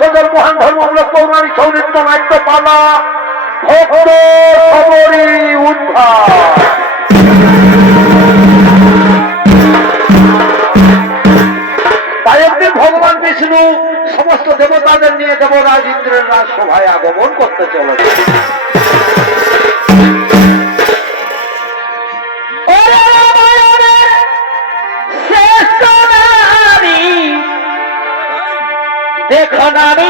সদর মহান ধর্মমূলক পৌরাণিক সৌরিত্র নাট্য পালা ভক্ত খবরী উদ্ধার। তাই একদিন ভগবান বিষ্ণু সমস্ত দেবতাদের নিয়ে দেবরাজ ইন্দ্রের রাজসভায় আগমন করতে চলেছে। দেখো নামি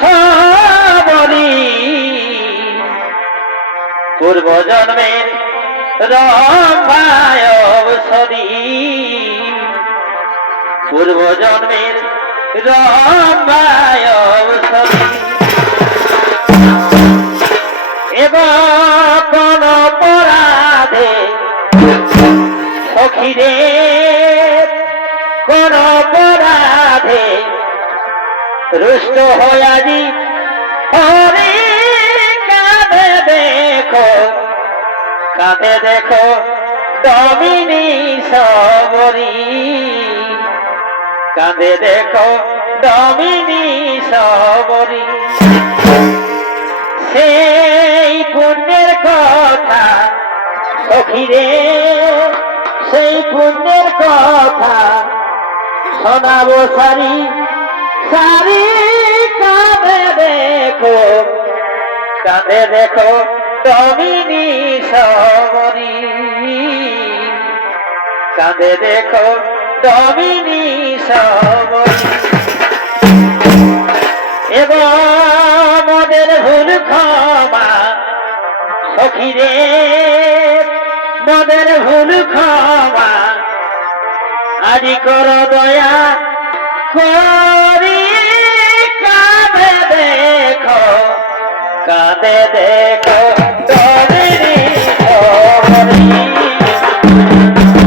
সবরি পূর্ব জন্মের রম্ভায়সরী, পূর্ব জন্মের রম্ভায়সরী এবং কোন অপরাধে সখীরে, কোন অপরাধে রুষ্ট হয়াজি হরি কাঁদে দেখো, কাঁদে দেখো দমিনী সবরী, কাঁদে দেখো দমিনী সবরী। সেই পুণ্যের কথা সখীরে, সেই পুণ্যের কথা শোনাবো সারি সারি, কাঁদে দেখো, কাঁদে দেখো দমিনী সবরী, কাঁদে দেখো দমিনী সবরী। এবং মদের ভুল ক্ষমা সখীরে, মদের ভুল ক্ষমা আদি কর দয়া করি, কাঁদে দেখো, কাঁদে দেখো দমিনী সবরী,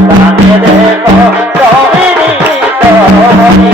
কাঁদে দেখো দমিনী সবরী।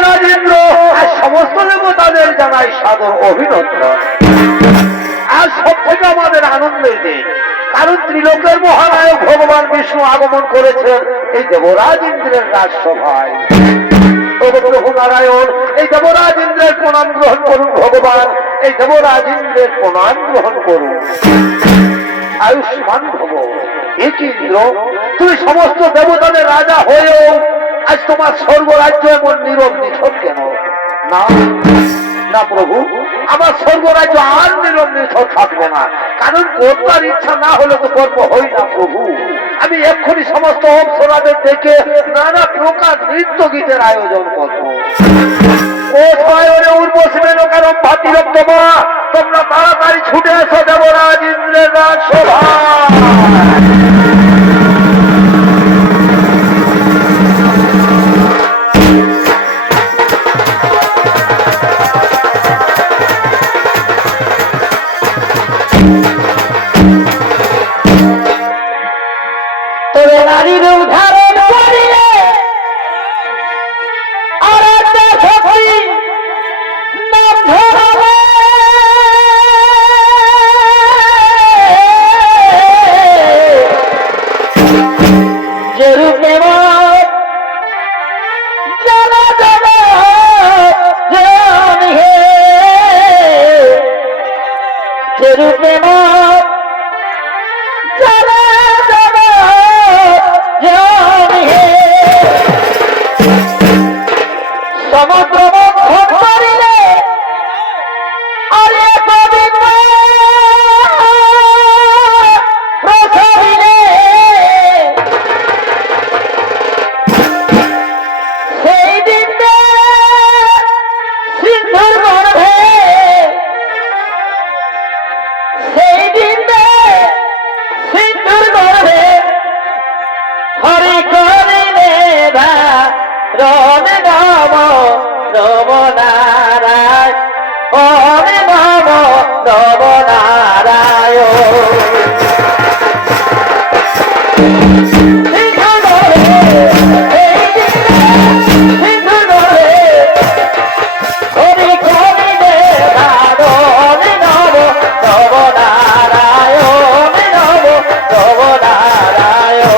দেবরাজ ইন্দ্র আর সমস্ত দেবতাদের জানাই সাদর অভিনন্দন। আজ সব থেকে আমাদের আনন্দের দিন, কারণ ত্রিলোকের মহানায়ক ভগবান বিষ্ণু আগমন করেছেন এই দেবরাজ ইন্দ্রের রাজসভায়। প্রভু নারায়ণ, এই দেবরাজ ইন্দ্রের প্রণাম গ্রহণ করুন। ভগবান, এই দেবরাজ ইন্দ্রের প্রণাম গ্রহণ করুন। আয়ুষ্মান ভব। এক ইন্দ্র, তুমি সমস্ত দেবতাদের রাজা হয়েও আজ তোমার স্বর্গরাজ্য এমন নীরব নিছক কেন? না না প্রভু, আমার স্বর্গরাজ্য আর নীরব নিছক থাকবে না, কারণ কর্তার ইচ্ছা না হলে তো কর্ম হয় না প্রভু। আমি এক্ষুনি সমস্ত অপ্সরাদের ডেকে নানা প্রকার নৃত্য গীতের আয়োজন করবো। ও সায়রে উর্বশী লোকেরম ভাতিরত্তমা, তোমরা তাড়াতাড়ি ছুটে এসো দেবরাজ ইন্দ্রের রাজসভা। তবে নারীর উদাহরণ করিলে আর একটা শক্তি নাম ধরালে যে রূপে জানা জানা জন হে, যে রূপে জানা জানা জন হে, সমুদ্র মন্থন করিলে আরে কবি প্রসবিলে, সেই দিনে সিন্ধুর গর্ভে, সেই দিনে সিন্ধুর গর্ভে হরি করিলে রণ নম নম নারায়ণ, হরে নম নম নারায়ণ। সিন্ধু গর্ভে, এই দিনে সিন্ধু গর্ভে হরি করিলে রণ নম নম নারায়ণ, নম নম নারায়ণ।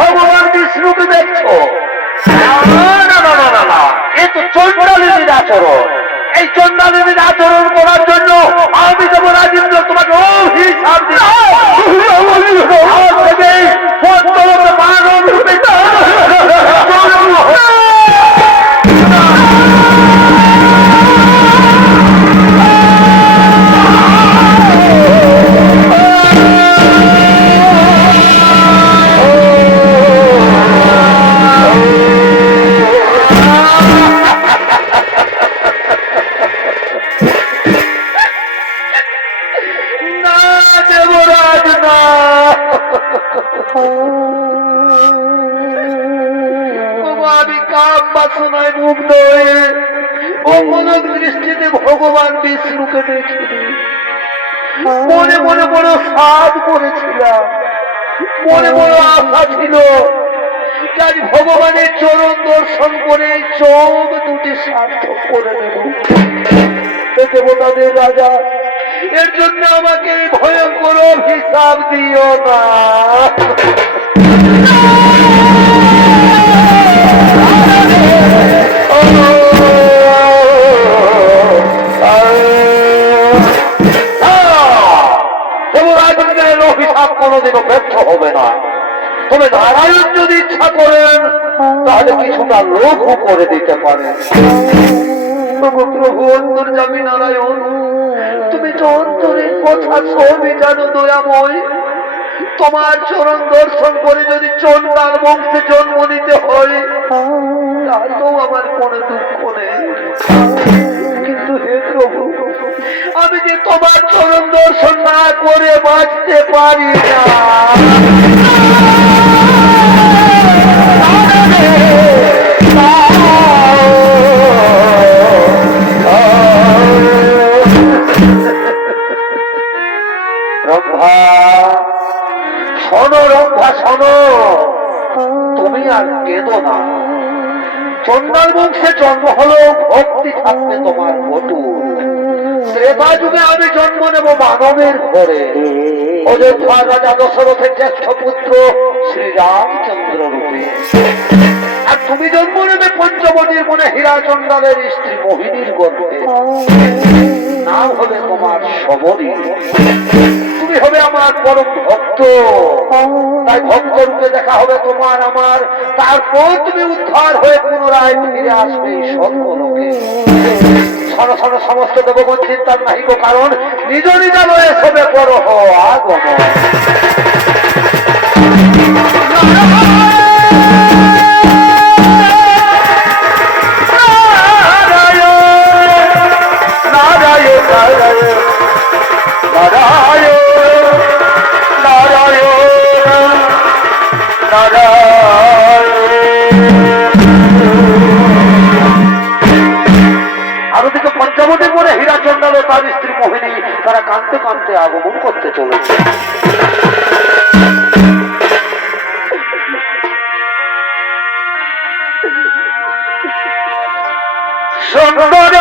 ভগবান বিষ্ণুকে দেখছো? না না না না না না, এ তো চন্ডালিনীর আচরণ। এই চন্ডালিনীর আচরণ করার জন্য আমি দেবরাজ ইন্দ্র তোমাকে অভিশাপ আমি কাম বাসনায় মুগ্ধ হয়ে অমলক দৃষ্টিতে ভগবান বিষ্ণুকে দেখিনি। মনে মনে বড় সাধ করেছিলাম, মনে বড় আশা ছিল যে আজ ভগবানের চরণ দর্শন করে চোখ দুটি সার্থক করে দেব। হে দেবতাদের রাজা, এর জন্য আমাকে এই ভয়ঙ্কর হিসাব দিও না। দেবরাজের অভিশাপ কোনোদিনও ব্যর্থ হবে না। তবে নারায়ণ যদি ইচ্ছা করেন তাহলে কিছুটা লঘু করে দিতে পারেন। প্রভু অন্তর্যামী নারায়ণ, তুমি তো অন্তরের কথা সবই জানো দয়াময়। তোমার চরণ দর্শন করে যদি চন্ডাল বংশে জন্ম নিতে হয় তাতেও আমার কোনো দুঃখ নেই। কিন্তু হে প্রভু, আমি যে তোমার চরণ দর্শন না করে বাঁচতে পারি না। রম্ভা শোনো, রম্ভা শোনো, তুমি আর কেঁদো না। চন্ডাল বংশে জন্ম হলো, ভক্তি থাকবে তোমার বটু। ত্রেতা যুগে আমি জন্ম নেব মানবের ঘরে, অযোধ্যার রাজা দশরথের জ্যেষ্ঠ পুত্র শ্রীরামচন্দ্র রূপে। আর তুমি জন্ম নেবে পঞ্চবটির মনে হীরা চন্ডালের স্ত্রী মোহিনীর গর্ভে। নাম হবে তোমার শবরী। তুমি হবে আমার পরম ভক্ত, তাই ভক্ত রূপে দেখা হবে তোমার আমার। তারপর তুমি উদ্ধার হয়ে পুনরায় ফিরে আসবে এই স্বর্গলোকে। শোনো শোনো, সমস্ত দেবগণ চিন্তার নাহিক কারণ, নিজ নিজালয়ে সবে পর আগমন। আরদিকে পঞ্চবটির মনে হীরা চন্ডাল ও তার স্ত্রী মোহিনী তারা কাঁদতে কাঁদতে আগমন করতে চলেছে। সুন্দর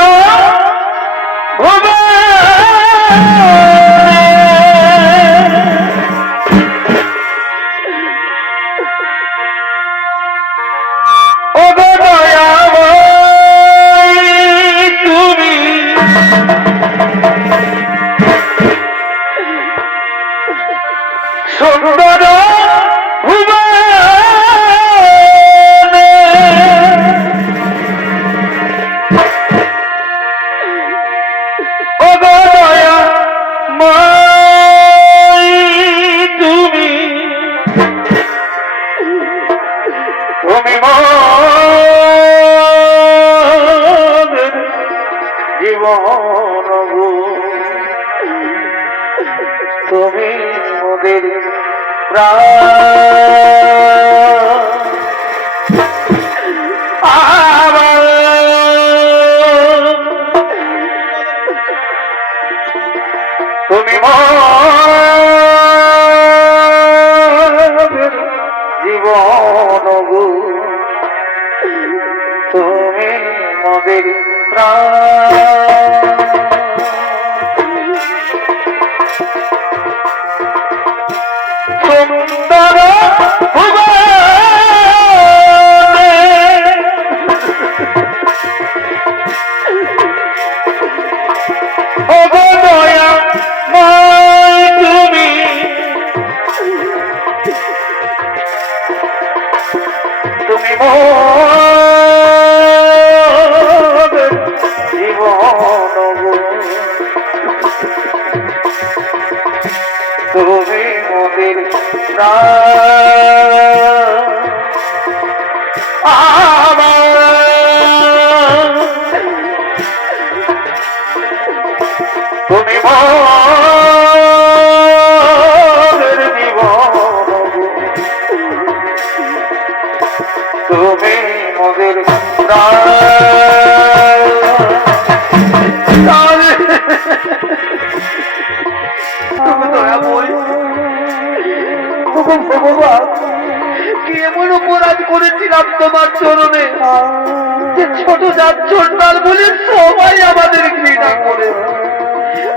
তুমি মোদের প্রাণ, তুমি মোদের জীবন গো, তুমি মোদের প্রাণ। সুন্দর ভুবনে ওগো দয়াময় তুমি, তুমি মোদের জীবন গো, তুমি মোদের তুমি মোদের জীবন, তুমি মোদের ভগবান, কি এমন অপরাধ করেছিলাম তোমার চরণে যে ছোট জাত সন্তান বলে সবাই আমাদের ঘৃণা করে,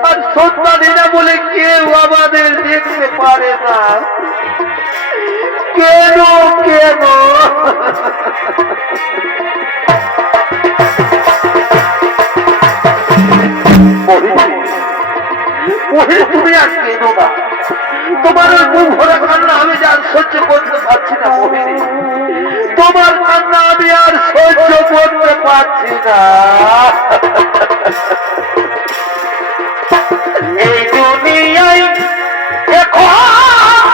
আর সন্তানেরা বলে কেউ আমাদের দেখতে পারে না? কেন কেন? তুমি আর কেন না, তোমার ওই মুখ ভরা কান্না আমি আর সহ্য করতে পারছি না মোহিনী, তোমার কান্না আমি আর সহ্য করতে পারছি না। এই দুনিয়ায় এখন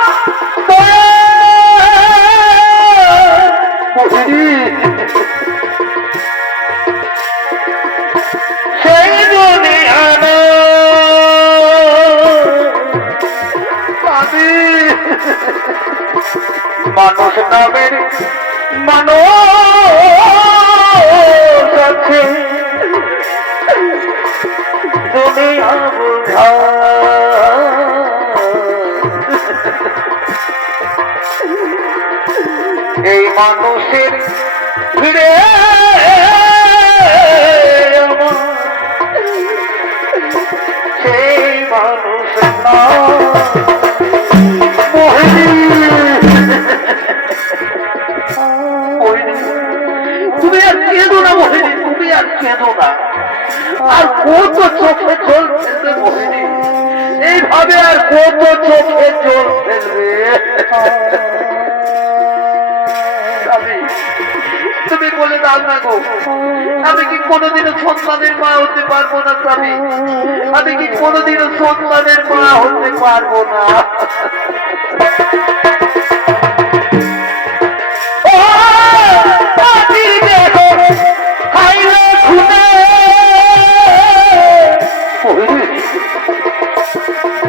মোহিনী, সেই দুনিয়া মানুষ নামের মানুষ আছে, দুনিয়া বোঝা এই মানুষের ভিড়ে সেই মানুষ না। তুমি আর কেঁদো না মোহিনী, তুমি আর কেঁদো না, আর কত চোখে জল ফেলবে মোহিনী, এইভাবে আর কত চোখে জল ফেলবে? তুমি বলে দাও না গো, আমি কি কোনোদিনও সন্তানের মা হতে পারবো না স্বামী? আমি কি কোনোদিনও সন্তানের মা হতে পারবো না?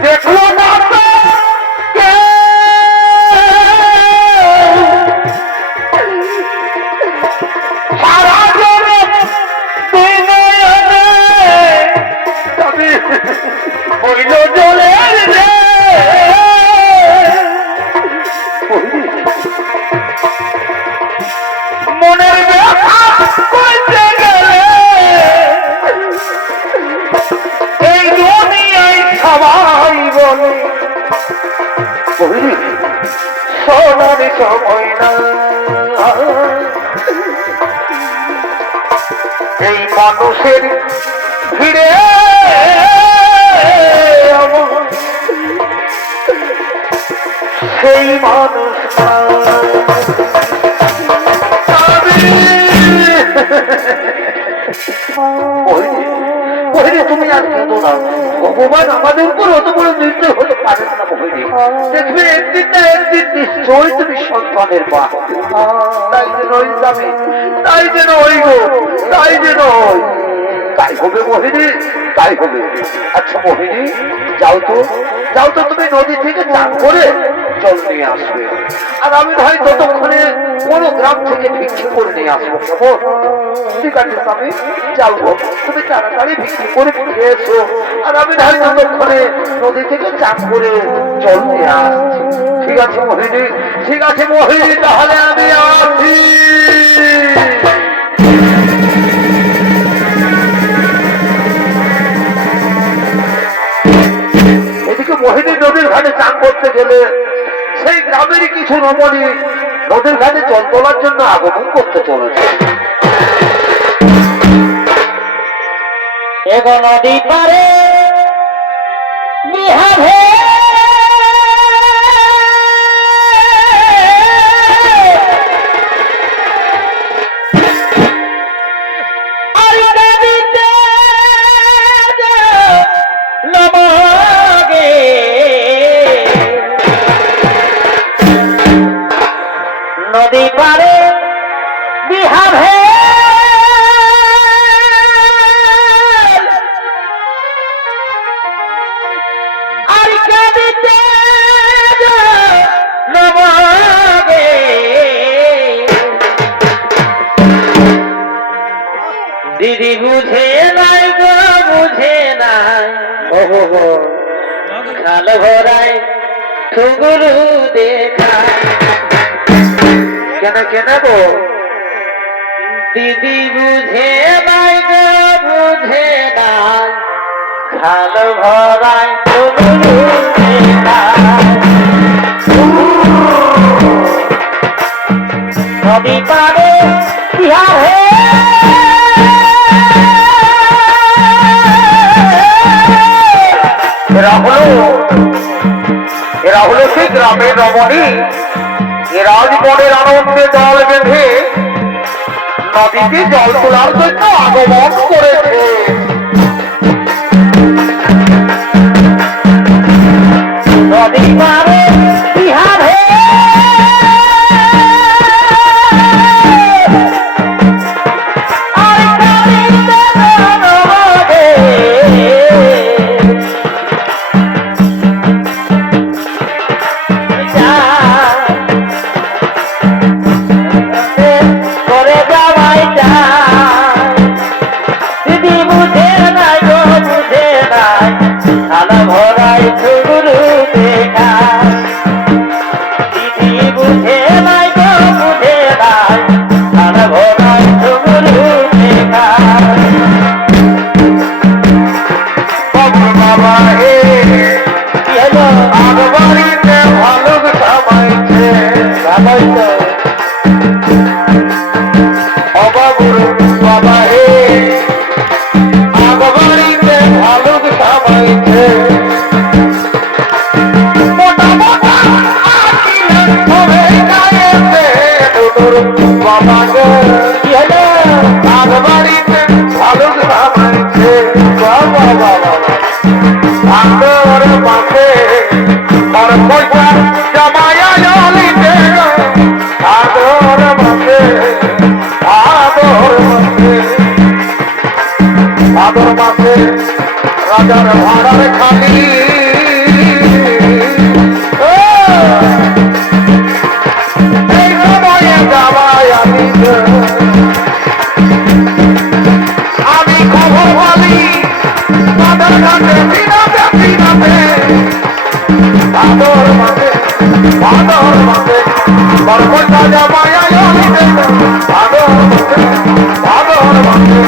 দেখলো না সারা হইল জলের রে, মনের ব্যথা কইতে গেলে এই দুনিয়ায় সবাই বলে সোনার সময় না, এই মানুষের ভিড়ে সেই মানুষ না। তুমি আর কেঁদো না, ভগবান আমাদের উপর অত বড় নির্দয় হতে পারেন না মোহিনী, দেখবে একদিন না একদিন নিশ্চয়ই তুমি সন্তানের মা। তাই যেন ওই যাবে, তাই যেন ওই গো, তাই যেন ওই, তাই হবে মোহিনী, তাই হবে। আচ্ছা মোহিনী, যাও তো, যাও তো, তুমি নদী থেকে চান করে জল নিয়ে আসবে, আর আমি ভাই ততক্ষণে কোন গ্রাম থেকে ভিক্ষে করে নিয়ে আসবো। কেমন? ঠিক আছে স্বামী, যাও গো, তুমি তাড়াতাড়ি ভিক্ষে করে ফিরে এসো, আর আমি ভাই ততক্ষণে নদী থেকে চান করে জল নিয়ে আসছি। ঠিক আছে মোহিনী, ঠিক আছে মোহিনী, তাহলে আমি আসি। মোহিনী নদীর ঘাটে চান করতে গেলে সেই গ্রামেরই কিছু রমণী নদীর ঘাটে জল তোলার জন্য আগমন করতে চলেছে। নদী পারে বিহারে নদী পারে বিহারে আর কাঁদিতে নমাগে দিদি বুঝে নাই গো, বুঝে নাই খাল ভরাই ঠুগুরু দেখা কেন কেন গো? দিদি বুঝে নাই গো বুঝে নাই খাল ভরায় ঠুগুরু দেখা নদী পারে বিহার হে এরা হলো সেই গ্রামের রমণী। এরা জীবনের আনন্দে দল বেঁধে নদীতে জল তোলার জন্য আগমন করেছে। নদী পারে বিহার হে আর কালিতে নদে করে যাওয়াই যায় দিদি বুঝে নাই গো বুঝে নাই খাল ভরাই ঠুগুরু দেখা দিদি বুঝে নাই গো বুঝে নাই খাল ভরাই ঠুগুরু দেখা বাবা হে কি হলো আগবাড়িতে ভালো সামাইছে ভালোই তো অবাবুর বাবা হে আগবাড়িতে ভালো সামাইছে মোটা মোটা আকিলের ধরে গায়েতে দুটোর বাবা গো কি হলো আগবাড়িতে ভালো সামাইছে বাবা বাবা আদর মাসে আর পয়সা জমায়া জলিতে আদর মাসে রাজার ভাড়ার খালি এই সময়ে যাবাই আমি খবর বলি তাদের কাছে বিনাতে বিনাতে আদর মাসে বরপটা জমায় জলিতে আদর মাসে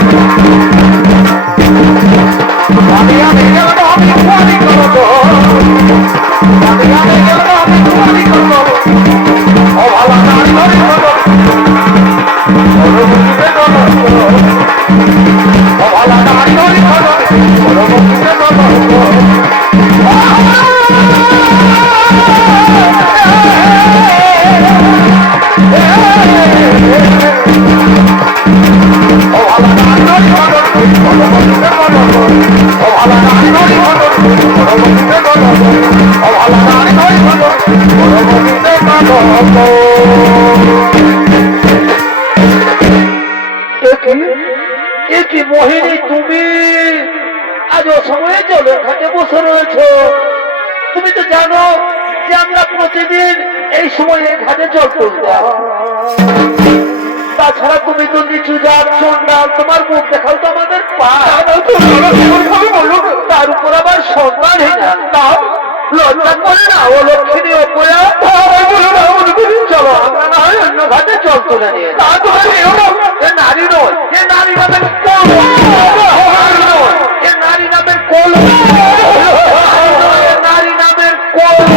আমি গেল আমি কুয়ারি করবো আমি গেল আমি কুয়ারি করবো ও ভালো নারী ধরি করবো ও ভালো নারী ধরি করবো মোহিনী তুমি আজ অসময়ে জলের ঘাটে বসে রয়েছ। তুমি তো জানো যে আমরা প্রতিদিন এই সময়ে ঘাটে জল তুলতাম। তাছাড়া তুমি তো নিচু যার চন্ডাল তোমার মুখ দেখাও তো আমাদের তার উপর আবার সম্মানহীনা লজ্জা করে না ও লক্ষ্মী অপয়া চলো আমরা না হয় অন্য ঘাটে জল তুলে নিয়ে নারী নয় এ নারী নামের কোল এ নারী নামের কোল নারী নামের কোল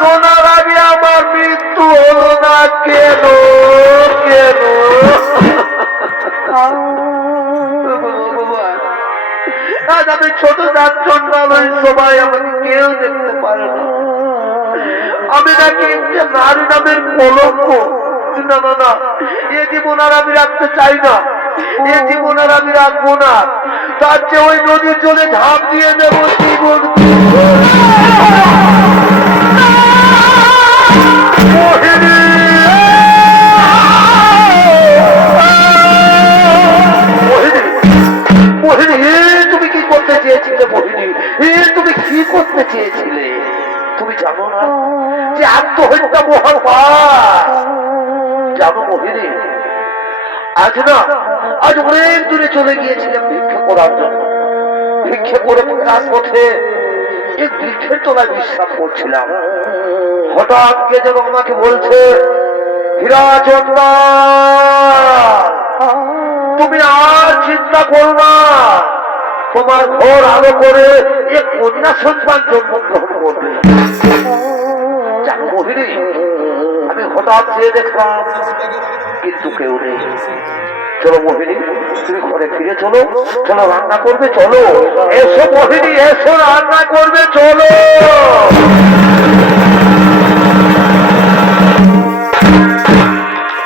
শোনার আগে আমার মৃত্যু হলো না কেন কেন আজ আমি ছোট যার জন্য সবাই আমাকে কেউ দেখতে পারে না। আমি নাকি নারী নামের কলঙ্ক। না না না, এ জীবন আর আমি রাখতে চাই না, এ জীবন আর আমি রাখবো না। তার চেয়ে ওই নদীর জলে ঝাঁপ দিয়ে নেব জীবন। তুমি কি করতে চেয়েছিলে মোহিনী? তুমি কি করতে চেয়েছিলে তুমি জানো না? জানো মোহিনী, আজ না, আজ অনেক দূরে চলে গিয়েছিলাম ভিক্ষা করার জন্য। ভিক্ষা করে ফেরার পথে এক বৃক্ষের তলায় বিশ্রাম করছিলাম। হঠাৎ কে যেন আমাকে বলছে, হীরাচন্দ্র, তুমি আর চিন্তা করো না, তোমার ঘর আলো করে এক কন্যা সন্তান জন্মগ্রহণ করবে। জানো মোহিনী, আমি হঠাৎ চেয়ে দেখলাম কিন্তু কেউ নেই। চলো মোহিনী, তুমি ঘরে ফিরে চলো, চলো রান্না করবে, চলো। এসো মোহিনী, এসো রান্না করবে, চলো।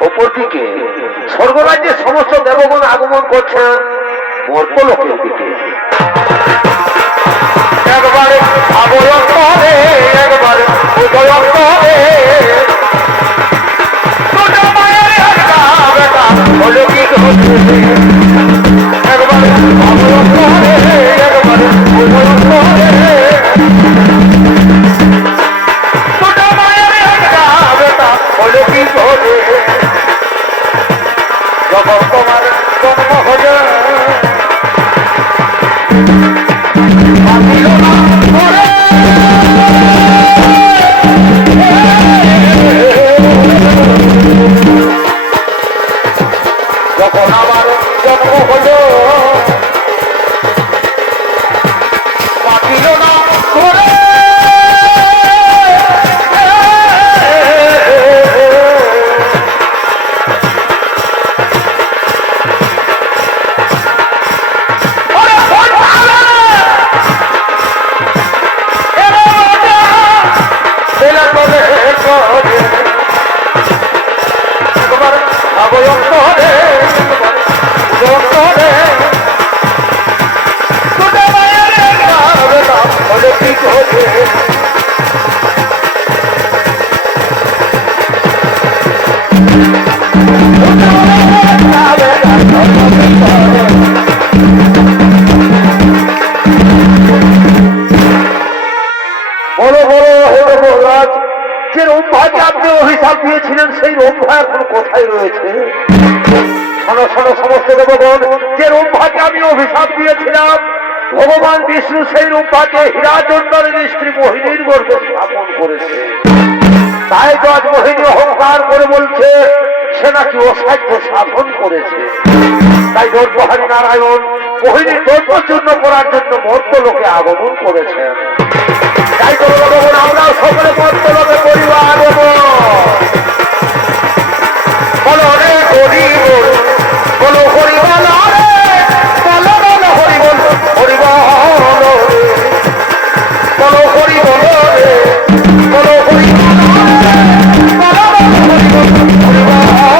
অপর দিকে স্বর্গরাজ্যের সমস্ত দেবগণ আগমন করছেন মর্তলোকের দিকে। একবারে আবরণ করে, একবারে উদয়ন করে, হলো কি ঘটে, একবারে আবরণ করে, একবারে উদয়ন করে, ছোট মায়ের একটা বেটা হলো কি ঘটে, যখন তোমার জন্ম হলে যখন আমার জন্ম হলো পাঠিল না করে, অভিশাপ দিয়েছিলেন সেই রম্ভা এখন কোথায় রয়েছে? শোনো শোনো সমস্ত দেবগণ, যে রম্ভাকে আমি অভিশাপ দিয়েছিলাম, ভগবান বিষ্ণু সেই রম্ভাকে হীরাচন্দ্রের স্ত্রী মোহিনীর গর্ভে স্থাপন করেছে। তাই তো আজ মোহিনী অহংকার করে বলছে সে নাকি অসাধ্য সাধন করেছে। তাই দর্পহারী নারায়ণ মোহিনীর দর্পচূর্ণ করার জন্য মর্তলোকে আগমন করেছেন। তাই তো ভগবান আমরা সকলে মর্তলোকে পরিবার বলো রে হরি বল, বলো হরি বল, বলো বলো হরি বল, হরি বল, বলো হরি বল, বলো হরি বল, বলো বলো হরি বল, হরি বল,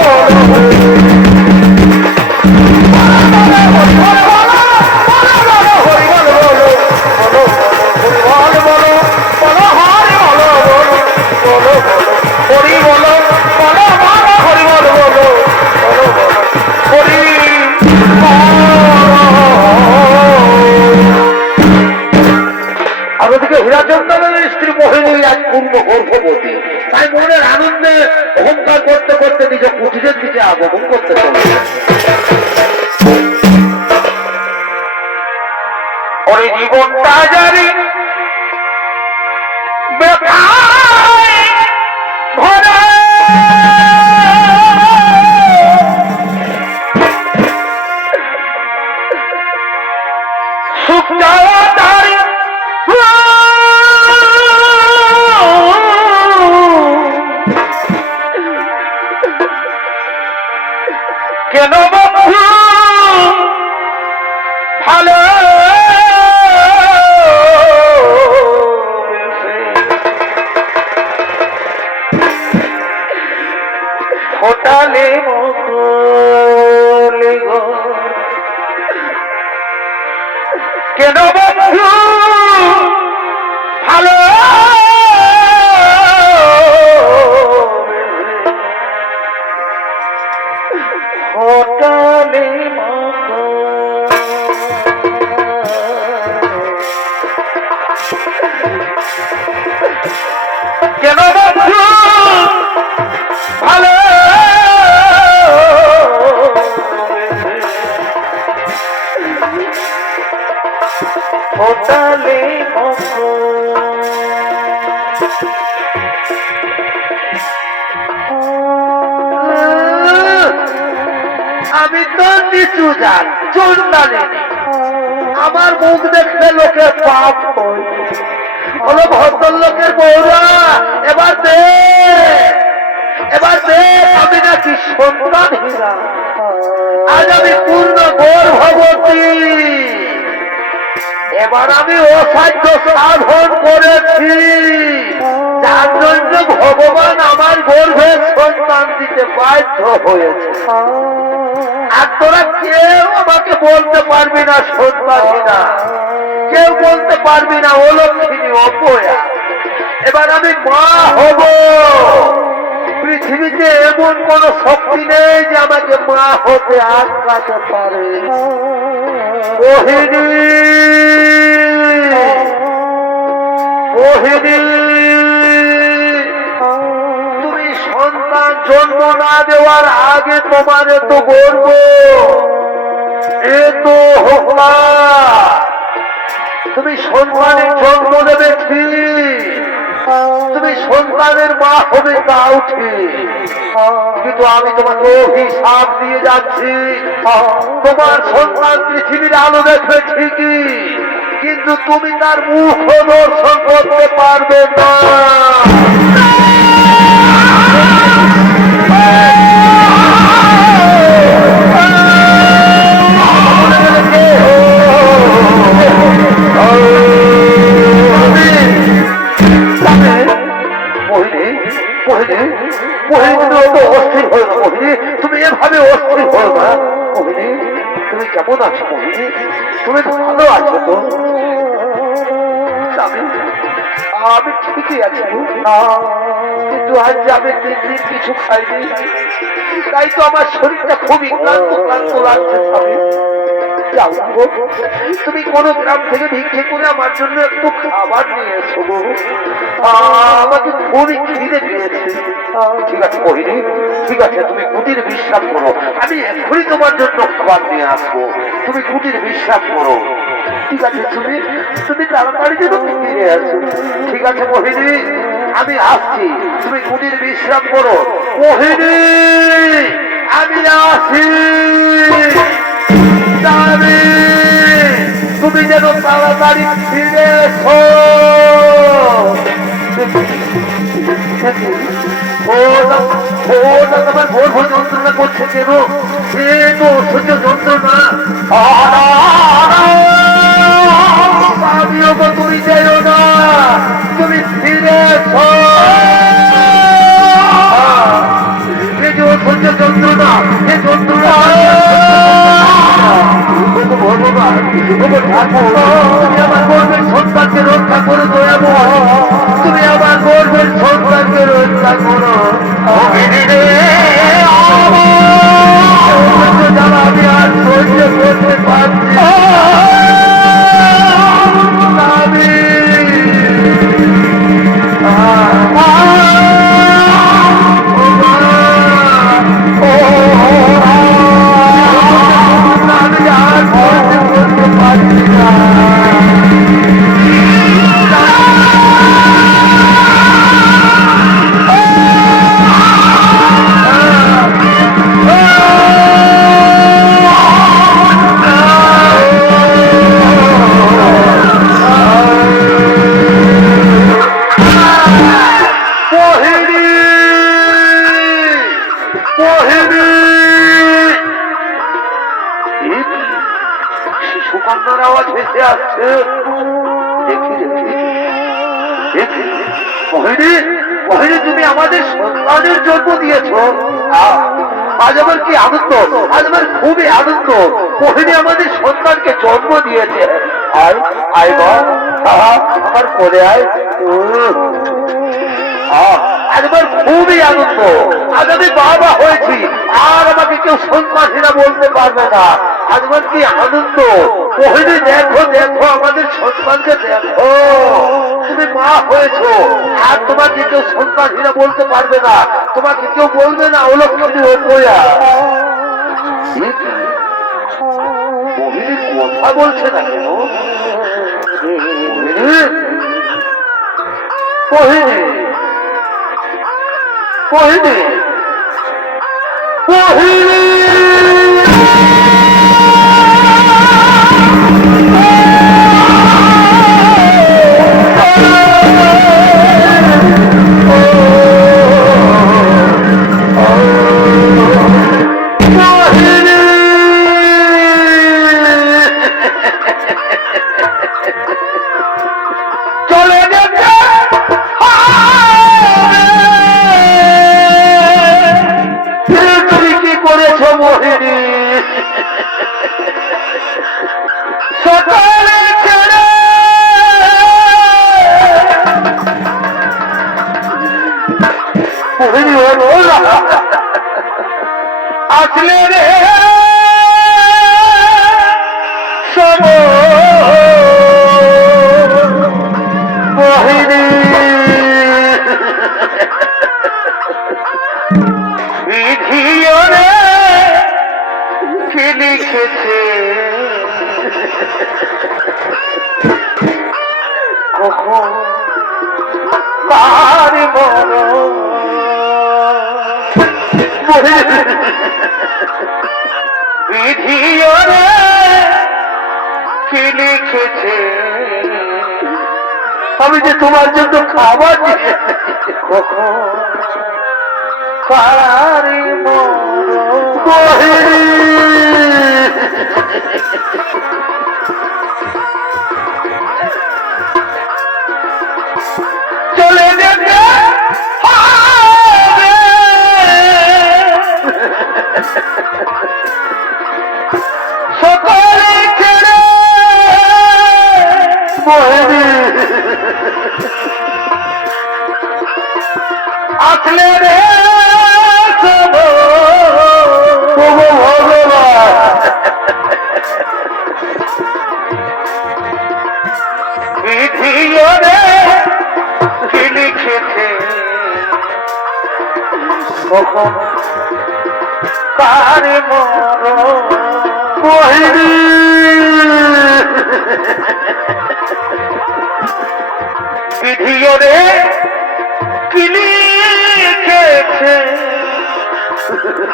হীরাচন্দ্রের স্ত্রী মোহিনী আজ পূর্ণ গর্ভবতী। তাই মনের আনন্দে অহংকার করতে করতে নিজের কুটিরের দিকে আগমন করতে চলেছে। ওই জীবনটা জানি ভরা সুখটা কেন বন্ধু ভালো ফোটালে মুকুলি গো, কেন বন্ধু ভালো ফোটালে কেন বন্ধু ভালো আমি তো নিচু যান চন্ডালিনী, আমার মুখ দেখলে লোকে পাপ হলো ভদ্রলোকের বউরা। এবার দেখ আমি নাকি সন্তানহীনা, আজ আমি পূর্ণ গর্ভবতী। এবার আমি অসাধ্য সাধন করেছি, যার জন্য ভগবান আমার গর্ভে সন্তান দিতে বাধ্য হয়েছে। আর তোরা কেউ আমাকে বলতে পারবি না সন্তানহীনা, কেউ বলতে পারবি না অলক্ষিনী অপয়া। এবার আমি মা হব। পৃথিবীতে এমন কোন শক্তি নেই যে আমাকে মা হতে আটকাতে পারে। মোহিনী, মোহিনী, তুমি সন্তান জন্ম না দেওয়ার আগে তোমার এত গর্ব, এত হোকলা, তুমি সন্তানের জন্ম দেবে ঠিক, তুমি সন্তানের মা হবে তাও ঠিক, কিন্তু আমি তোমাকে অভিশাপ দিয়ে যাচ্ছি। তোমার সন্তান পৃথিবীর আলো দেখবে ঠিকই, কিন্তু তুমি তার মুখ দর্শন করতে পারবে না। তুমি এভাবে অস্থির হও না মোহিনী। তুমি কেমন আছো মোহিনী? তুমি তো ভালো আছো তো? আমি ঠিকই আছি, কিন্তু আজ আমি 3 দিন কিছু খাইনি, তাই তো আমার শরীরটা খুবই ক্লান্ত ক্লান্ত লাগছে। তুমি কোন গ্রাম থেকে ভিক্ষে করে আমার জন্য একটু খাবার নিয়ে এসো গো, আমাকে খুবই খিদে পেয়েছে। ঠিক আছে মোহিনী, ঠিক আছে, তুমি কুটির বিশ্রাম করো, আমি এখনই তোমার জন্য খাবার নিয়ে আসবো। তুমি কুটির বিশ্রাম করো, ঠিক আছে? তুমি তাড়াতাড়ি যেন ফিরে আসো। ঠিক আছে মোহিনী, আমি আসছি, তুমি কুটির বিশ্রাম করো। মোহিনী, আমি আসি। তুমি যেন তাড়াতাড়ি ফিরে এসো। তোমার ভোর ভোর যন্ত্রণা করছে কেন? অসহ্য যন্ত্রণা। আমিও তুমি যেও না, তুমি ফিরে এসো। এই যে অসহ্য যন্ত্রণা, এই যন্ত্রণা তুমি আমার গর্বের সন্তানকে রক্ষা করে দয়াময়, তুমি আমার গর্বের সন্তানকে রক্ষা করো। আমি আর সহ্য করতে পারছি শিশুকন্যার আওয়াজ ভেসে আসছে। দেখি দেখি দেখি, মোহিনী, মোহিনী, তুমি আমাদের সন্তানের জন্ম দিয়েছ। আজ আমার কি আনন্দ, আজ আমার খুবই আনন্দ। মোহিনী আমাদের সন্তানকে জন্ম দিয়েছে। আয় আয় মা, আমার কোলে আয়। আজ আমার খুবই আনন্দ, আজ আমি বাবা হয়েছি, আর আমাকে কেউ সন্তানহীনা বলতে পারবে না। আজ আমার কি আনন্দ। মোহিনী, দেখো দেখো আমাদের সন্তানকে দেখো, তুমি মা হয়েছো, আর তোমাকে কেউ সন্তানহীনা বলতে পারবে না, তোমাকে কেউ বলবে না অলক্ষণী অপয়া। মোহিনী কথা বলছে না কেন? মোহিনী, মোহিনী, মোহিনী, মোহিনী। বিধিও রে কি লিখেছে কখন কার মরণ বিধিও রে কি লিখেছে আমি যে তোমার জন্য খাবার দিয়ে কখন কার মরণ চলে যেতে হবে সকলে ছেড়ে আসলে রে ভগবান বিধিও রে কি লিখেছে কখন কার মরণ বিধিও রে কি লিখেছে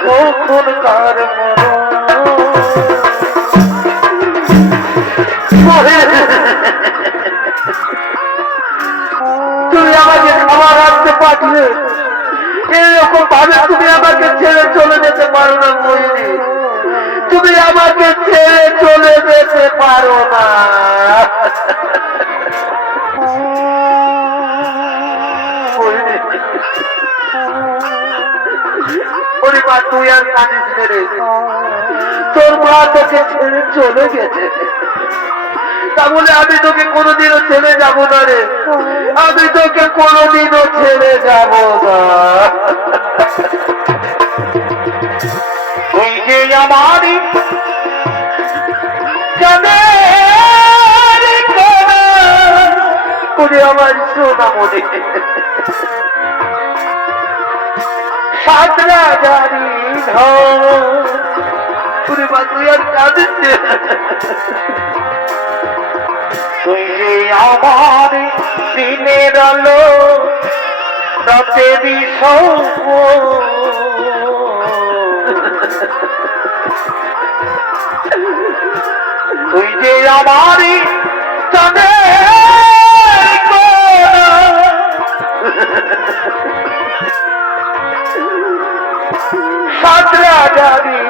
কখন কার মরণ তুমি আমাকে খাবার আনতে পাঠিয়ে এরকম ভাবে তুমি আমাকে ছেড়ে চলে যেতে পারো না মহিনী তুমি আমাকে ছেড়ে চলে যেতে পারো না ওরে মা তুই আর কাঁদিস রে তোর মা তোকে ছেড়ে চলে গেছে তাহলে আমি তোকে কোনোদিনও ছেড়ে যাব না রে আমি তোকে কোনোদিনও ছেড়ে যাব না তুই যে আমারই আমার সোনা মনে সাত রাজারি ধরে মা তুই আর কাঁদিস তুই যে আমার দিনের আলো রাতেরই সৌভ তুই যে আমারই সাত রাজারি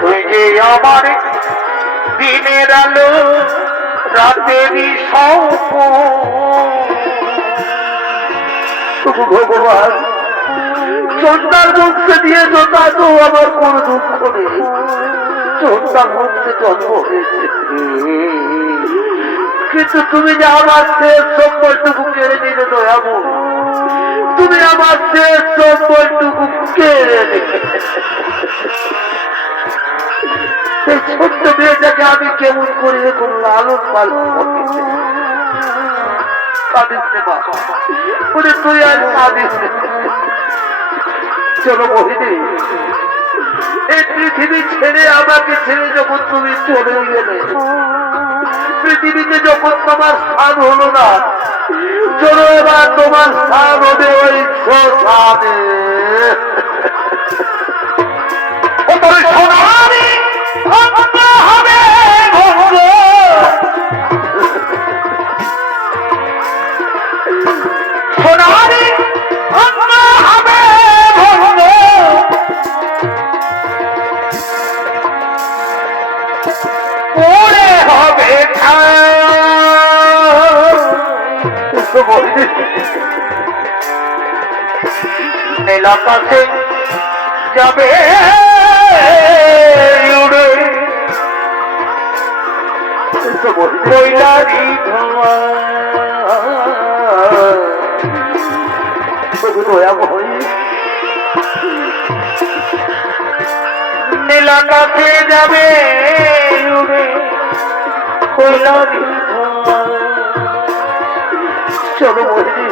তুই যে আমার দিনের আলো রাতেরই সৌভ ভগবান সন্ধ্যার মুখে দিয়েছ তা তো আমার কোন দুঃখ নেই সন্ধ্যার মুখে জন্ম হয়েছে কিন্তু তুমি যে আমার শেষ সম্পর্কটুকু কেড়ে নিলে দয়াবু তুমি আমার শেষ সম্পর্কটুকু কেড়ে নিলে সেই ছোট্ট মেয়েটাকে আমি কেমন করে এখন লালন পালন করতে কাঁদিস মা বলে তুই আর কাঁদিস চলো মোহিনী এই পৃথিবী ছেড়ে আমাকে ছেড়ে যখন তুমি চলে গেলে পৃথিবীতে যখন তোমার স্থান হলো না চলো এবার তোমার স্থান হবে ওই শ্মশানে সোনারি ভঙ্গ হবে ভঙ্গ সোনারি ভঙ্গ হবে ভঙ্গ পরে হবে নীলাকাশে যাবে উড়ে কৈলারি ধোঁয়া নীলাকাশে যাবে উড়ে কৈলারি ধোঁয়া চলো বলি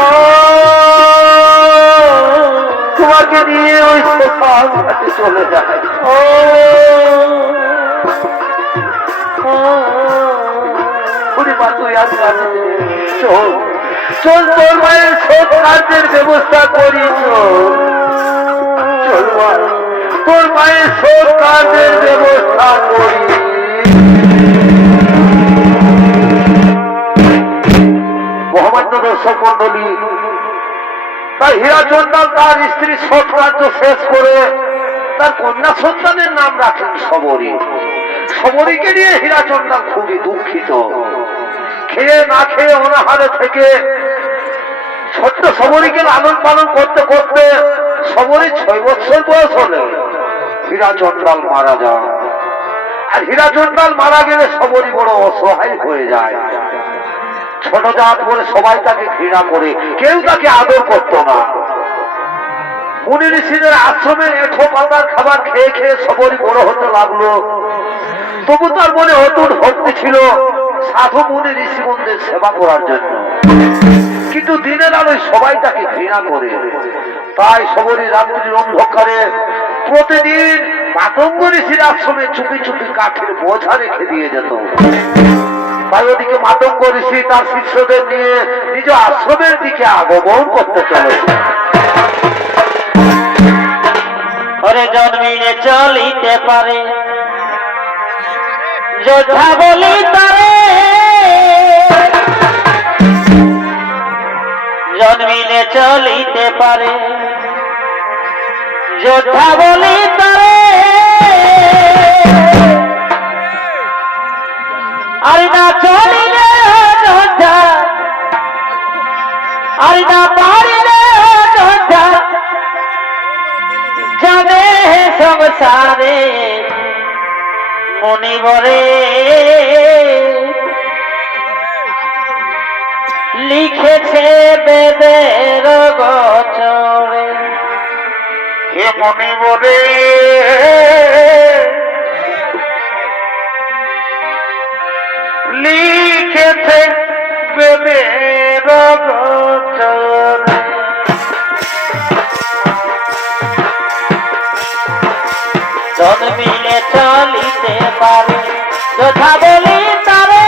ও তোমাকে নিয়ে ওই শ্মশান ঘাটে চলে যায়। ও বুড়িমা তুই আজ কাঁদে চল চল, তোর মায়ের সব কাজের ব্যবস্থা করি। চল মা, তোর মায়ের সব কাজের ব্যবস্থা করি। মহামান্য দর্শক মন্ডলী, তাই হীরাচন্দাল তার স্ত্রী সৎ কার্য শেষ করে তার কন্যা সন্তানের নাম রাখেন শবরী। শবরীকে নিয়ে হীরাচন্দাল খুবই দুঃখিত। খেয়ে না খেয়ে অনাহারে থেকে ছোট্ট শবরীকে লালন পালন করতে করতে শবরী 6 বছর বয়স হলে হীরাচন্দাল মারা যান। আর হীরাচন্দাল মারা গেলে শবরী বড় অসহায় হয়ে যায়। ছোট জাত বলে সবাই তাকে ঘৃণা করে, কেউ তাকে আদর করত না। মুনি ঋষিদের আশ্রমে এঠো পাতার খাবার খেয়ে খেয়ে শবরী বড় হতে লাগলো। তবু তার মনে অটুট ভক্তি ছিল সাধু মুনি ঋষিগণদের সেবা করার জন্য। কিন্তু দিনের আলোয় সবাই তাকে ঘৃণা করে। তাই শবরী রাত্রির অন্ধকারে প্রতিদিন মাতঙ্গ ঋষির আশ্রমে চুপি চুপি কাঠের বোঝা রেখে দিয়ে যেত। তাই ওদিকে মাতঙ্গ ঋষি তার শিষ্যদের নিয়ে নিজ আশ্রমের দিকে আগমন করতে চলেছে। ওরে জন্মিলে চলিতে পারে যোদ্ধা বলি তারে, জন্মিলে চলিতে পারে যোদ্ধা বলি তারে। আর না চলিলে যোদ্ধা, আর না পারিলে যোদ্ধা, জানে সংসারে মনিবরে লিখেছে বেদের গোচরে। হে মনিবরে লিখেছে বেদের গোচরে। জন্মিলে চলিতে পারে যোদ্ধা বলি তারে,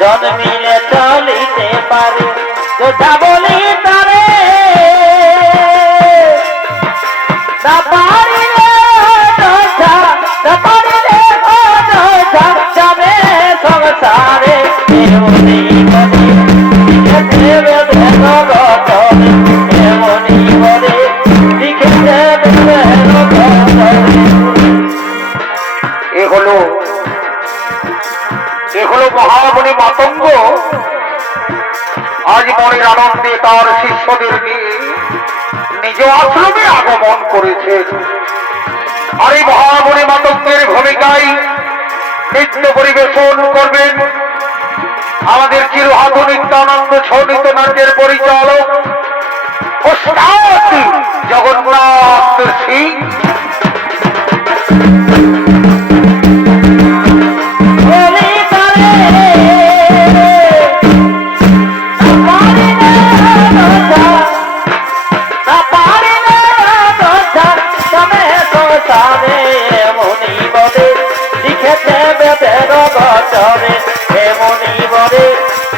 জন্মিলে চলিতে পারে যোদ্ধা বলি তারে। না পারিলে যোদ্ধা, না পারিলে যোদ্ধা, যাবে সংসারে এমনি বলে লিখেছে বেদের গোচরে, এমনি বলে লিখেছে বেদের গোচরে। এ হলো মহামণি মাতঙ্গ আজ মনের আনন্দে তার শিষ্যদের নিয়ে নিজ আশ্রমে আগমন করেছে। আর এই মহামণি মাতঙ্গের ভূমিকায় নৃত্য পরিবেশন করবেন আমাদের চিরহাত নিত্যানন্দ ছন্দিত নাট্যের পরিচালক ওস্তাদ জগন্নাথ সিং।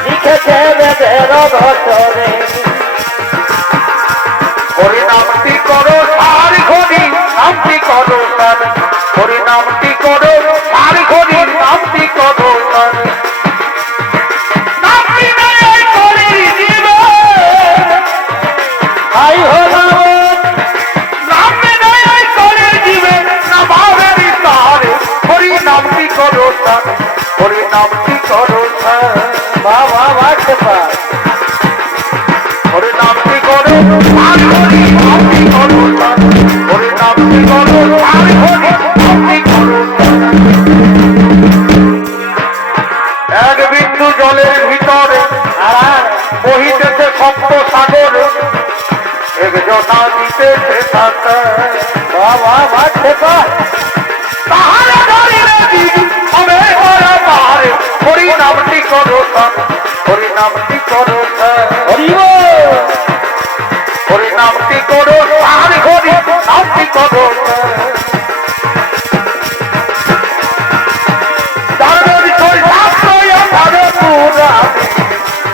লিখেছে বেদের গোচরে। হরি নামটি করো সার ঘড়ি, নামটি করো সার, হরি নামটি করো সার ঘড়ি, নামটি করো সার। নামটি নেই করি দিবে, আই হলো নামটি নেই করে দিবে না ভাবের সারে। হরি নামটি করো সার, হরি নামটি করো সার। বাবা বাড়তে পার হরি নামটি করো সার ঘড়ি, নামটি করো সার, হরি নামটি করো সার ঘড়ি, নামটি করো সার। এক বিন্দু জলের ভিতরে বহিতেছে সপ্ত সাগর, একজনা দিতেছে সাঁতার। বাবা বাড়তে পার তাহা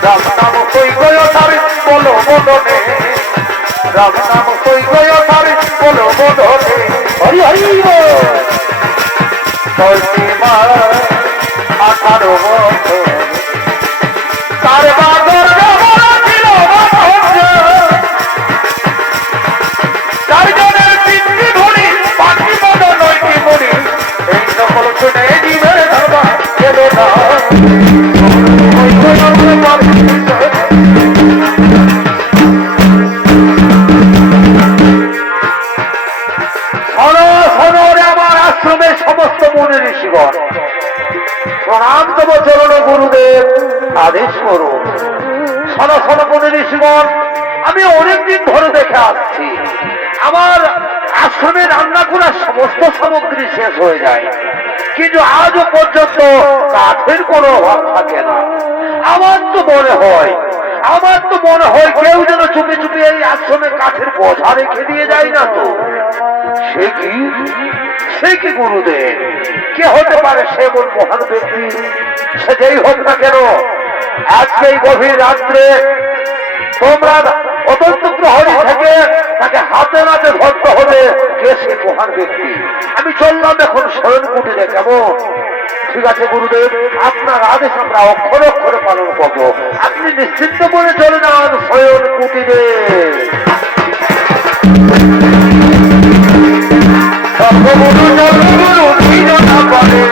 রাম নাম কই গয় তার বলো বদনে রাম নাম কই গয় তার বলো বদনে হরি হরি চলতি মা 18 বছর তার বাদর জমা ছিল চারজনের পিতৃ ধরি পাখি মন নয়টি মনি এই সকল শুনে জীবের ধর্মা গেল না আমার আশ্রমের সমস্ত মুনি ঋষিগণ প্রণাম তব চরণ গুরুদেব আদেশ করুন। শোনো শোনো মুনি ঋষিগণ, আমি অনেকদিন ধরে দেখে আসছি আমার আশ্রমে রান্না করার সমস্ত সামগ্রী শেষ হয়ে যায়, কিন্তু আজও পর্যন্ত কাঠের কোনো অভাব থাকে না। আমার তো মনে হয় কেউ যেন চুপি চুপি এই আশ্রমে কাঠের বোঝা রেখে দিয়ে যায় না তো। সে কি গুরুদেব, কে হতে পারে সে এমন মহান ব্যক্তি? সে যেই হোক না কেন, আজকে এই গভীর রাত্রে তোমরা অত্যন্ত প্রহরী থেকে তাকে হাতে নাতে ধরতে হবে কে সে মহান ব্যক্তি। আমি চললাম এখন শয়ন কুটিরে। কেমন? ঠিক আছে গুরুদেব, আপনার আদেশ আমরা অক্ষরে অক্ষরে পালন করবো। আপনি নিশ্চিন্ত মনে চলে যান শয়ন কুটিরে। সর্বগুরু জন্মগুরু দুইজন বলে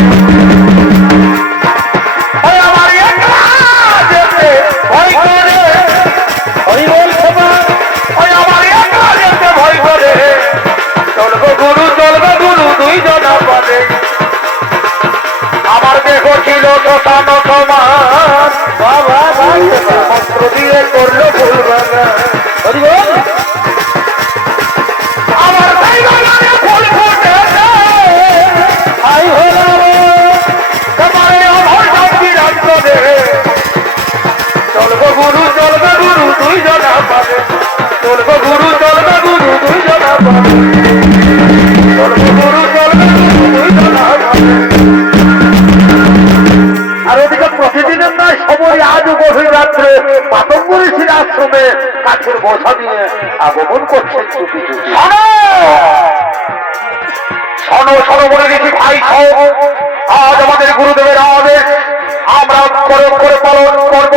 আমার একলা যেতে ভয় করে, হরি বল আমার একলা যেতে ভয় করে। চলবে গুরু দুইজন বলে আমার দেহ ছিল শতান সমান, বাবা মন্ত্র দিয়ে করলো ফুল বাগান। হরি বল আমার ফুল ফুটে আই হলো তোমার অমর শক্তি রাজ্যে। চলবো গুরু দুইজন পাবে, চলবো গুরু দুইজন পাবে, চলবো গুরু দুইজন পাবে। আর ওদিকে প্রতিদিনের নয়, সবাই আজও গভীর রাত্রে পাতঙ্গ ঋষির আশ্রমে কাঠের বোঝা নিয়ে আগমন করছেন চুপি চুপি। শোনো বলে ঋষি ভাই, আজ আমাদের গুরুদেবের আদেশ আমরা করে পালন করব।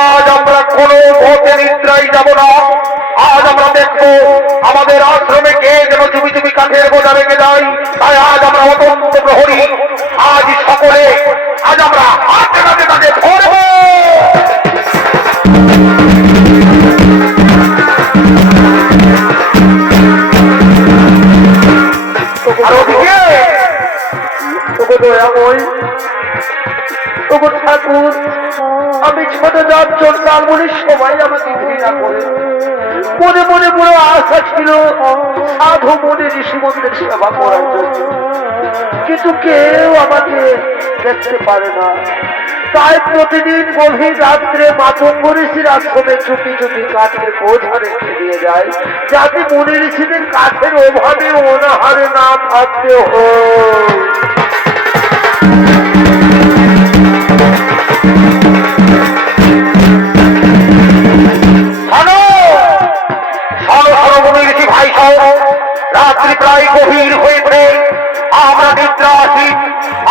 আজ আমরা কোনো ভোটে নিদ্রায় যাব না। আজ আমরা দেখবো আমাদের আশ্রমে কে যেন চুপি চুপি কাঠের বোঝা রেখে যায়। তাই আজ আমরা অত্যন্ত প্রহরী, আজ সকলে আজ আমরা হাতে হাতে তাকে ধরব। ঠাকুর, আমি ছোট যাচ্ছেন তার বলে সবাই আমাকে ঘৃণা করে। মনে মনে বড় আশা ছিল সাধু মনে ঋষিমন্দের সেবা করার জন্য, কিন্তু কেউ আমাকে দেখতে পারে না। তাই প্রতিদিন গভীর রাত্রে মাতঙ্গ ঋষির আশ্রমে চুপি চুপি কাঠের বোঝা রেখে দিয়ে যায়, যাতে মুনি ঋষিদের কাঠের অভাবে অনাহারে না থাকতে হয়। রাত্রি প্রায় গভীর হয়েছে, আমরা নিদ্রা আছি।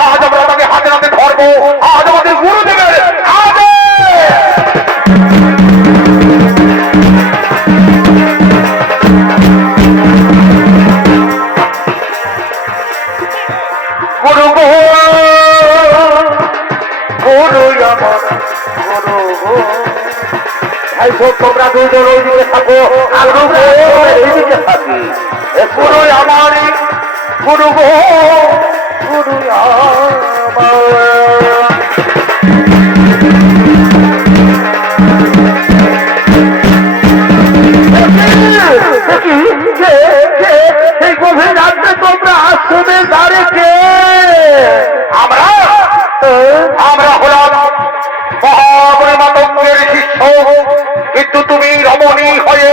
আজ আমরা তাকে হাতে হাতে ধরবো। আজ আমাদের গুরুদেবের গুরু ভাই সব তোমরা দুজন ওইদিকে থাকো, আর এইদিকে থাকি। গুরু আমার গুরু গুরু এই গভীর রাত্রে তোমরা আশ্রমের দ্বারে কে? আমরা হলাম মহাবলী মাতঙ্গের শিষ্য, কিন্তু তুমি রমণী হয়ে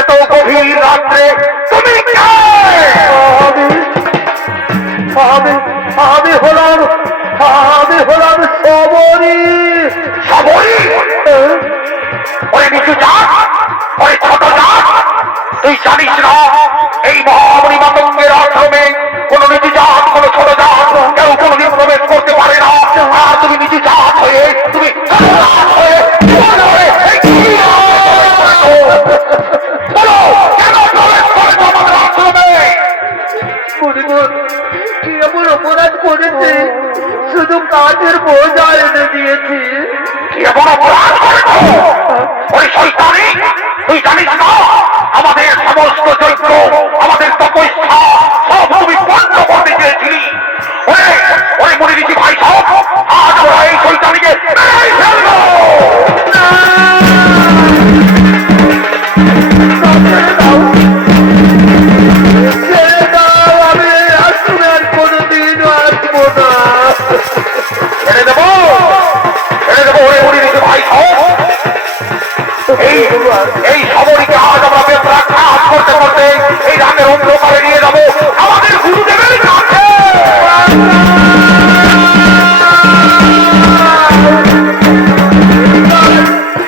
এত গভীর রাত্রে তুমি এমন অপরাধ করেছি, শুধু কাঠের বোঝা এনে দিয়েছি। কি এমন অপরাধ করেছো? ওই শয়তানি, তুই জানিস না আমাদের সমস্ত যজ্ঞ, আমাদের তপস্যা সব তুমি বন্ধ করতে চেয়েছিলি। ওরে ওরে মনে দিচ্ছি ভাই সব, আজ আমরা এই শয়তানিকে মেরেই ফেলবো। ছেড়ে দাও, আমি এই আশ্রমে আর কোনোদিনও আসবো না। ছেড়ে দেবো, ছেড়ে দেবো। ওরে মনে দিচ্ছি ভাই সব, এই সবরীকে আজ আমরা বেত্রাঘাত করতে করতে এই রামের অন্ধকারে নিয়ে যাবো আমাদের গুরুদেবের কাছে।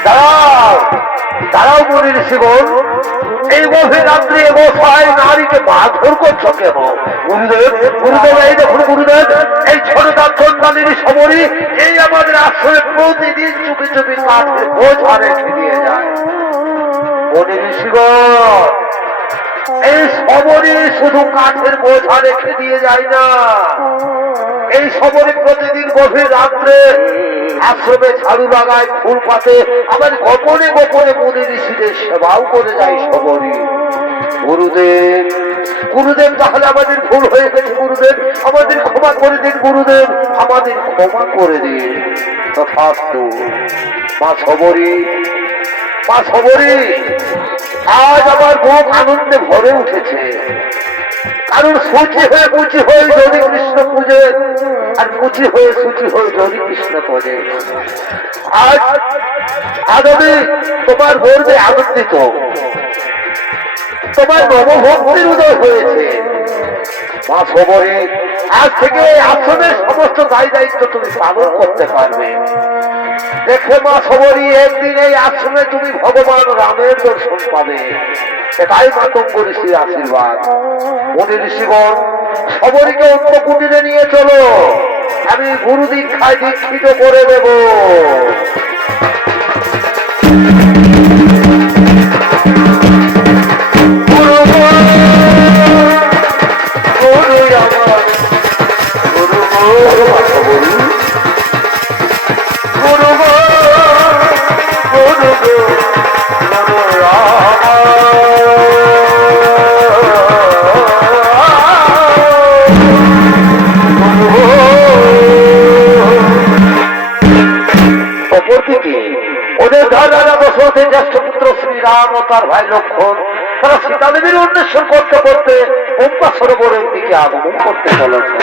দাঁড়াও, দাঁড়াও মনির শিবন, এই গভীর রাত্রে গোসাই নারীকে মারধর করছো কেন? গুরুদেব, গুরুদেব, এই দেখুন গুরুদেব, এই ছোট সন্তানের সমরি এই আমাদের আশ্রমে প্রতিদিন চুপি চুপি কাঠের বোঝা রেখে দিয়ে যায়। মনির শিবন, এই সমরি শুধু কাঠের বোঝা রেখে দিয়ে যায় না, এই সমরি প্রতিদিন গভীর রাত্রে আশ্রমে ঝাড়ু লাগায়, ফুল পাতে, আবার গোপনে গোপনে মুনি ঋষিদের সেবাও করে যায় সমরি। গুরুদেব, গুরুদেব, তাহলে আমাদের ভুল হয়ে গেছে গুরুদেব, আমাদের ক্ষমা করে দিন গুরুদেব, আমাদের ক্ষমা করে দিন। তথাস্তু। মা সমরি, মা সমরি, আজ আমার বুক আনন্দে ভরে উঠেছে, কারণ সূচি হয়ে মুচি হয়ে যদি কৃষ্ণ পূজে, আর মুচি হয়ে সূচি হয়ে যদি কৃষ্ণ পূজে। আজ আজ আমি তোমার গর্বে আনন্দিত, তোমার নবভক্তির উদয় হয়েছে। মা সমরি, আজ থেকে আশ্রমের সমস্ত দায় দায়িত্ব তুমি পালন করতে পারবে। দেখে মা সমরি, একদিন এই আশ্রমে তুমি ভগবান রামের দর্শন পাবে, এটাই মাতঙ্গ ঋষির আশীর্বাদ। মুনি ঋষিগণ, সমরীকে অন্য কুটিরে নিয়ে চলো, আমি গুরু দীক্ষায় দীক্ষিত করে দেব। ওদের দাদা দশরথের জ্যেষ্ঠ পুত্র শ্রীরাম ও তার ভাই লক্ষ্মণ, তারা সীতা দেবীর অন্বেষণ করতে করতে পম্পা সরোবরের দিকে আগমন করতে চলেছে।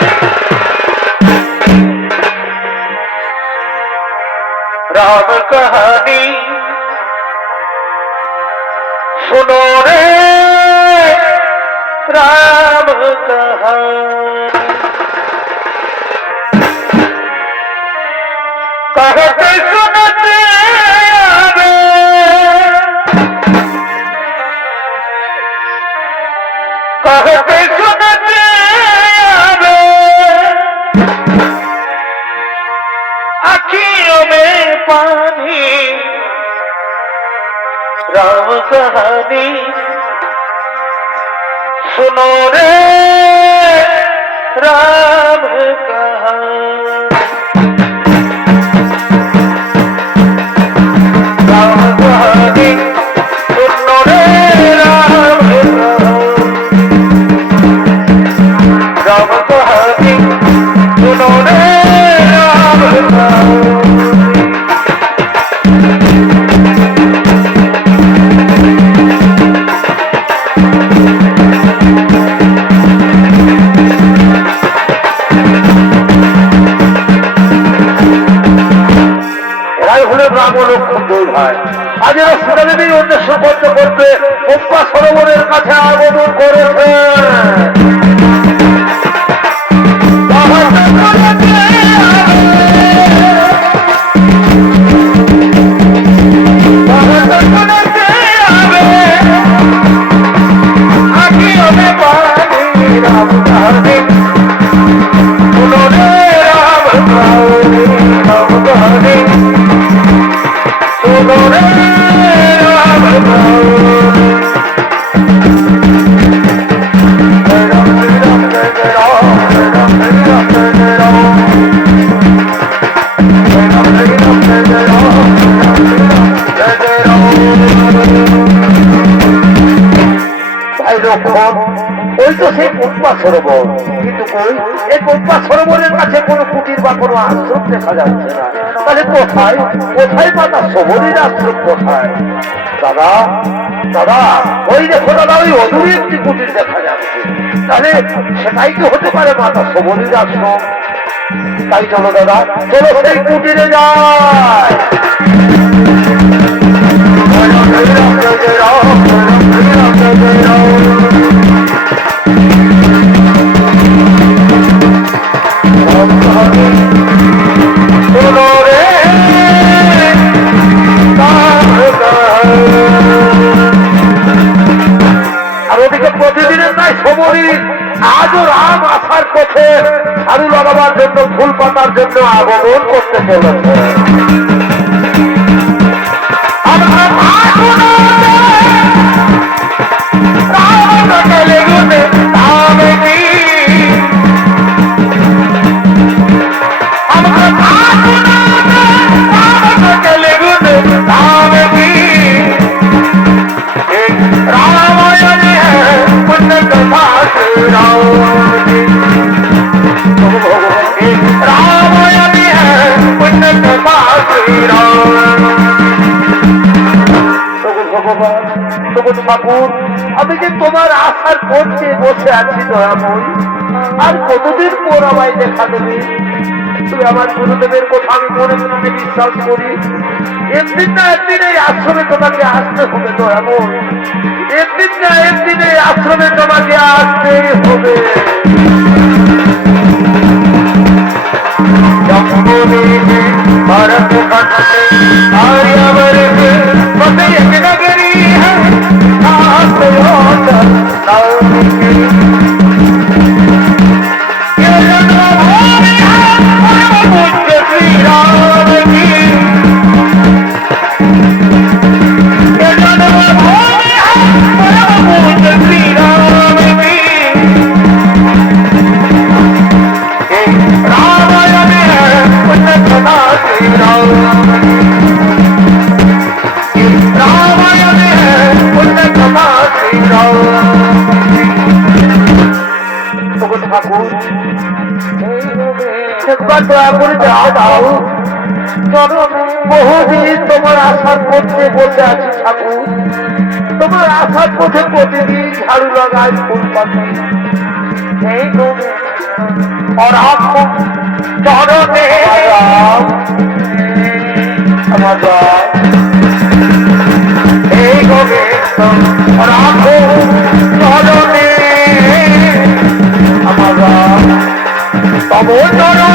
রাম কাহানি सुनो रे राम कहते सुनते आवे कहते सुनते आवे आँखियों में पानी राम कहानी सुनो रे राम कहानी राम कहानी सुनो रे राम कहानी राम कहानी सुनो रे राम कहानी সরোবর, কিন্তু কই এই পদ্মা সরোবরের কাছে কোনো কুটির বা কোনো আশ্রম দেখা যাচ্ছে না। তাহলে কোথায় কোথায় মাতা সবরীর আশ্রম কোথায়? দাদা দাদা, ওই দেখো দাদা, ওই অদূরে একটি কুটির দেখা যাচ্ছে। তাহলে সেটাই তো হতে পারে মাতা সবরীর আশ্রম। তাই চলো দাদা, চলো সেই কুটিরে যায়। আর ওদিকে প্রতিদিনের নাই সবরী আজও রাম আসার পথে ঝাড়ু লাগাবার জন্য, ফুল পাতার জন্য আগমন করতে চলেছে। ঠাকুর, আমি যে তোমার আশার পথে বসে আছি দয়াময়ী, আর কতদিন পর আমায় দেখা দেবে? তুমি আমার গুরুদেবের কথা আমি মনে মনে বিশ্বাস করি। একদিন না একদিন এই আশ্রমে তোমাকে আসতে হবে দয়াময়ী, একদিন না একদিন এই আশ্রমে তোমাকে আসতেই হবে। भारत नगरी है श्री राम की श्री राम की रामायण है कथा श्री राम रामायण है कथा श्री राम। ঠাকুর একবার দয়া করে দেখা দাও, বহুদিন তোমার আশার পথে বসে আছি ঠাকুর, তোমার আশার পথে প্রতিদিন ঝাড়ু লাগাই, ফুল পাতি। और आपको चौड़ों और आपको चौड़ों तब चौड़ों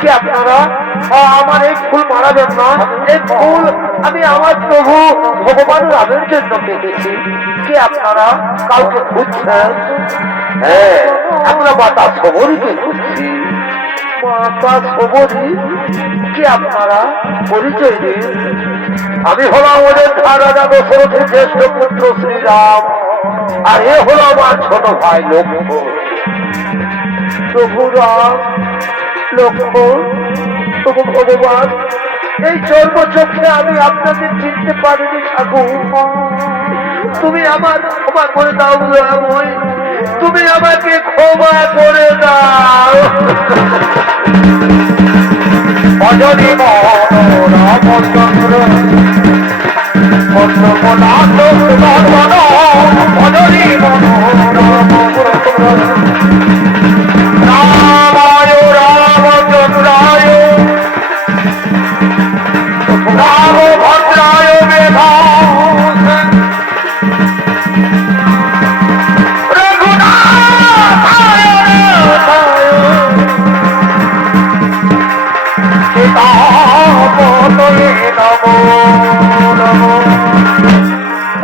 কি আপনারা আমার এই ফুল মারাবেন না? এই ফুল আমি আমার প্রভু ভগবান রামের জন্য পেতেছি। কি আপনারা কাউকে খুঁজছেন? হ্যাঁ, আমরা মাতা সবরীকে খুঁজছি। মাতা সবরী? কি আপনারা পরিচয় দিন। আমি হলাম ওদের রাজা দশরথের জ্যেষ্ঠ পুত্র শ্রীরাম, আর এ হলো আমার ছোট ভাই লক্ষ্মণ। প্রভু রাম, লক্ষ্মণ, প্রভু ভগবান, এই জন্মচক্ষে আমি আপনাকে চিনতে পারিনি ঠাকুর। তুমি আমার ক্ষমা করে দাও দয়াময়ী, তুমি আমাকে ক্ষমা করে দাও। অজনী রামচন্দ্র অজনী রামায় রামচন্দ্রায় রামভদ্রায় মেধা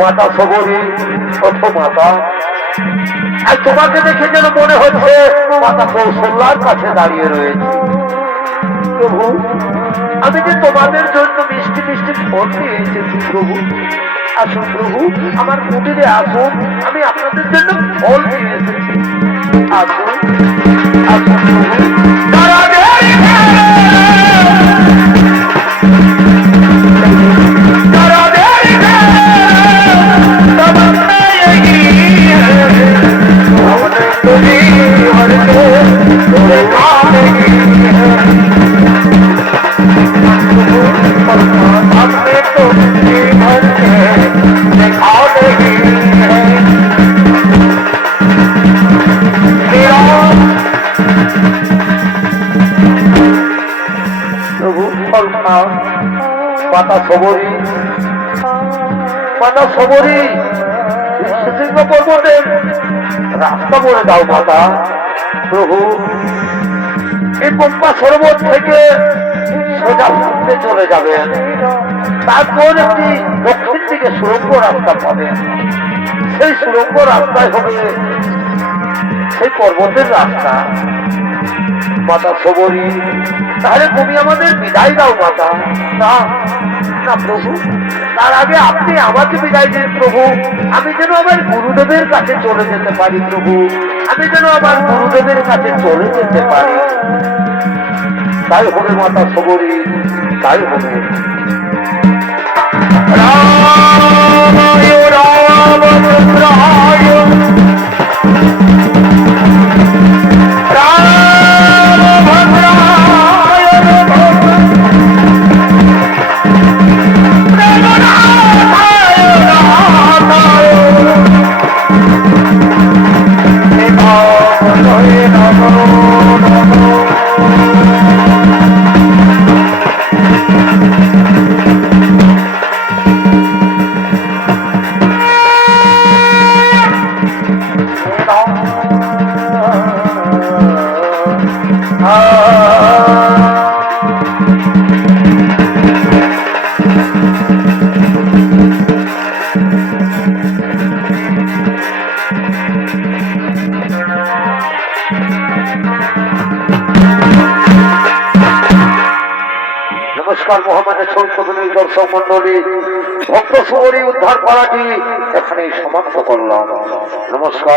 মাতা সবরী, ওঠো মাতা। আর তোমাকে দেখে যেন মনে হচ্ছে মাতা কৌশল্যার কাছে দাঁড়িয়ে রয়েছে। প্রভু, আমি যে তোমাদের জন্য মিষ্টি মিষ্টি ফল নিয়ে এসেছি প্রভু। আসুন প্রভু, আমার কুটিরে আসুন, আমি আপনাদের জন্য ফল নিয়ে এসেছি। আসুন আসুন প্রভু। মাতা সবরী, মাতা সবরী, সিংহ পর্বতের রাস্তা বলে দাও মাতা। প্রভু, এই পম্পা সরোবর থেকে সোজা ঘুরতে চলে যাবেন, তারপর একটি দক্ষিণ দিকে সুড়ঙ্গ রাস্তা পাবেন। সেই সুড়ঙ্গ রাস্তায় হবে সেই পর্বতের রাস্তা। মাতা সবরী, তাহলে তুমি আমাদের বিদায় দাও মাতা। না না প্রভু, তার আগে আপনি আমাকে বিদায় দিন প্রভু। আমি যেন আমার গুরুদেবের কাছে চলে যেতে পারি প্রভু, আমি যেন আমার গুরুদেবের কাছে চলে যেতে পারি। তাই হবে মাতা সবরী, তাই হবে। রামায় রামচন্দ্রায় নমস্কার মহামান্য সংশোধনী দর্শক মন্ডলী, ভক্ত সবরী উদ্ধার করাটি এখানেই সমাপ্ত করলাম। নমস্কার।